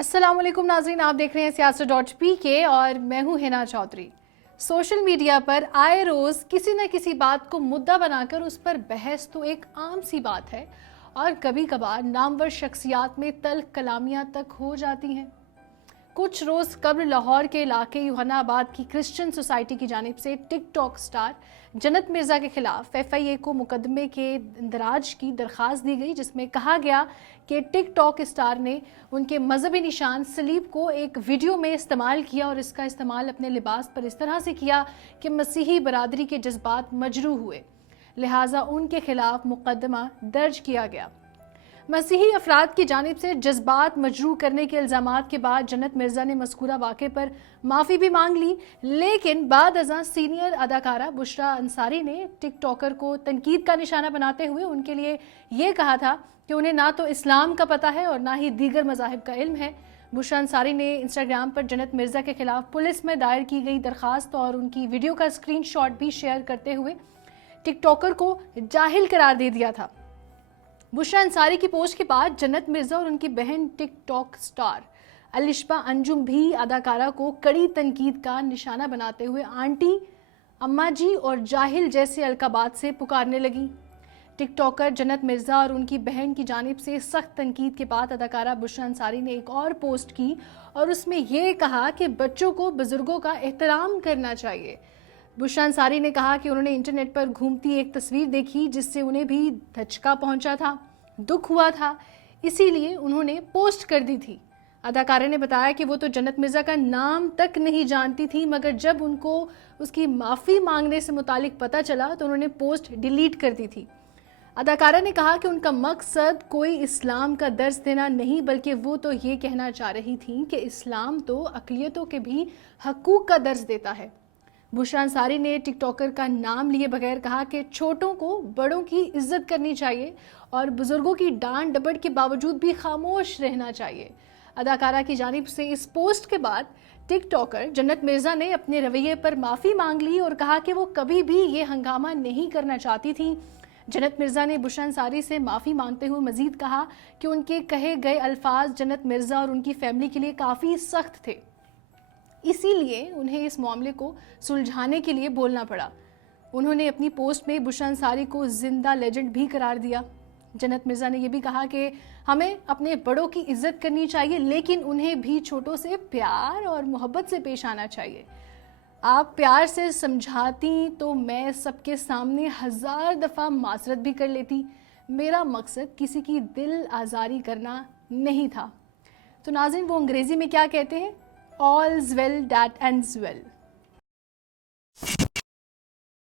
अस्सलाम वालेकुम नाज़रीन, आप देख रहे हैं siyaset.pk और मैं हूं हिना चौधरी। सोशल मीडिया पर आए रोज़ किसी न किसी बात को मुद्दा बनाकर उस पर बहस तो एक आम सी बात है और कभी कभार नामवर शख्सियात में तल्ख कलामियां तक हो जाती हैं। कुछ रोज़ कब्ल लाहौर के इलाके यूहनाबाद की क्रिश्चियन सोसाइटी की जानिब से टिकटॉक स्टार जन्नत मिर्ज़ा के खिलाफ FIA को मुकदमे के इंदराज की दरख्वास्त दी गई, जिसमें कहा गया कि टिकटॉक स्टार ने उनके मजहबी निशान सलीब को एक वीडियो में इस्तेमाल किया और इसका इस्तेमाल अपने लिबास पर इस तरह से किया कि मसीही बरादरी के जज्बात मजरूह हुए, लिहाजा उनके खिलाफ मुकदमा दर्ज किया गया। मसीही अफराद की जानिब से जज्बात मजरूह करने के इल्ज़ामात के बाद जन्नत मिर्ज़ा ने मज़कूरा वाक़े पर माफ़ी भी मांग ली, लेकिन बाद अज़ां सीनियर अदाकारा बुशरा अंसारी ने टिकटॉकर को तनकीद का निशाना बनाते हुए उनके लिए ये कहा था कि उन्हें ना तो इस्लाम का पता है और ना ही दीगर मज़ाहिब का इल्म है। बुशरा अंसारी ने इंस्टाग्राम पर जन्नत मिर्ज़ा के खिलाफ पुलिस में दायर की गई दरख्वास्त और उनकी वीडियो का स्क्रीनशॉट भी शेयर करते हुए टिकटॉकर को जाहिल करार दे दिया था। बुशरा अंसारी की पोस्ट के बाद जन्नत मिर्ज़ा और उनकी बहन टिकटॉक स्टार अलिशबा अंजुम भी अदाकारा को कड़ी तनकीद का निशाना बनाते हुए आंटी, अम्मा जी और जाहिल जैसे अलकाबात से पुकारने लगी। टिकटॉकर जन्नत मिर्ज़ा और उनकी बहन की जानिब से सख्त तनकीद के बाद अदाकारा बुशरा अंसारी ने एक और पोस्ट की और उसमें यह कहा कि बच्चों को बुजुर्गों का एहतराम करना चाहिए। बुशरा अंसारी ने कहा कि उन्होंने इंटरनेट पर घूमती एक तस्वीर देखी जिससे उन्हें भी धचका पहुंचा था, दुख हुआ था, इसीलिए उन्होंने पोस्ट कर दी थी। अदाकारा ने बताया कि वो तो जन्नत मिर्ज़ा का नाम तक नहीं जानती थी, मगर जब उनको उसकी माफ़ी मांगने से मुतालिक पता चला तो उन्होंने पोस्ट डिलीट कर दी थी। अदाकारा ने कहा कि उनका मकसद कोई इस्लाम का दर्स देना नहीं, बल्कि वो तो ये कहना चाह रही थी कि इस्लाम तो अक़लियतों के भी हकूक़ का दर्स देता है। बुशरा अंसारी ने टिकटॉकर का नाम लिए बगैर कहा कि छोटों को बड़ों की इज्जत करनी चाहिए और बुजुर्गों की डांट डपट के बावजूद भी खामोश रहना चाहिए। अदाकारा की जानिब से इस पोस्ट के बाद टिकटॉकर जन्नत मिर्ज़ा ने अपने रवैये पर माफ़ी मांग ली और कहा कि वो कभी भी ये हंगामा नहीं करना चाहती थी। जन्नत मिर्ज़ा ने बुशरा अंसारी से माफ़ी मांगते हुए मज़ीद कहा कि उनके कहे गए अल्फाज जन्नत मिर्ज़ा और उनकी फैमिली के लिए काफ़ी सख्त थे, इसीलिए उन्हें इस मामले को सुलझाने के लिए बोलना पड़ा। उन्होंने अपनी पोस्ट में बुशरा अंसारी को जिंदा लेजेंड भी करार दिया। जन्नत मिर्ज़ा ने यह भी कहा कि हमें अपने बड़ों की इज्जत करनी चाहिए, लेकिन उन्हें भी छोटों से प्यार और मोहब्बत से पेश आना चाहिए। आप प्यार से समझाती तो मैं सबके सामने 1000 दफ़ा माजरत भी कर लेती। मेरा मकसद किसी की दिल आज़ारी करना नहीं था। तो नाज़रीन, वो अंग्रेज़ी में क्या कहते हैं? All's well that ends well।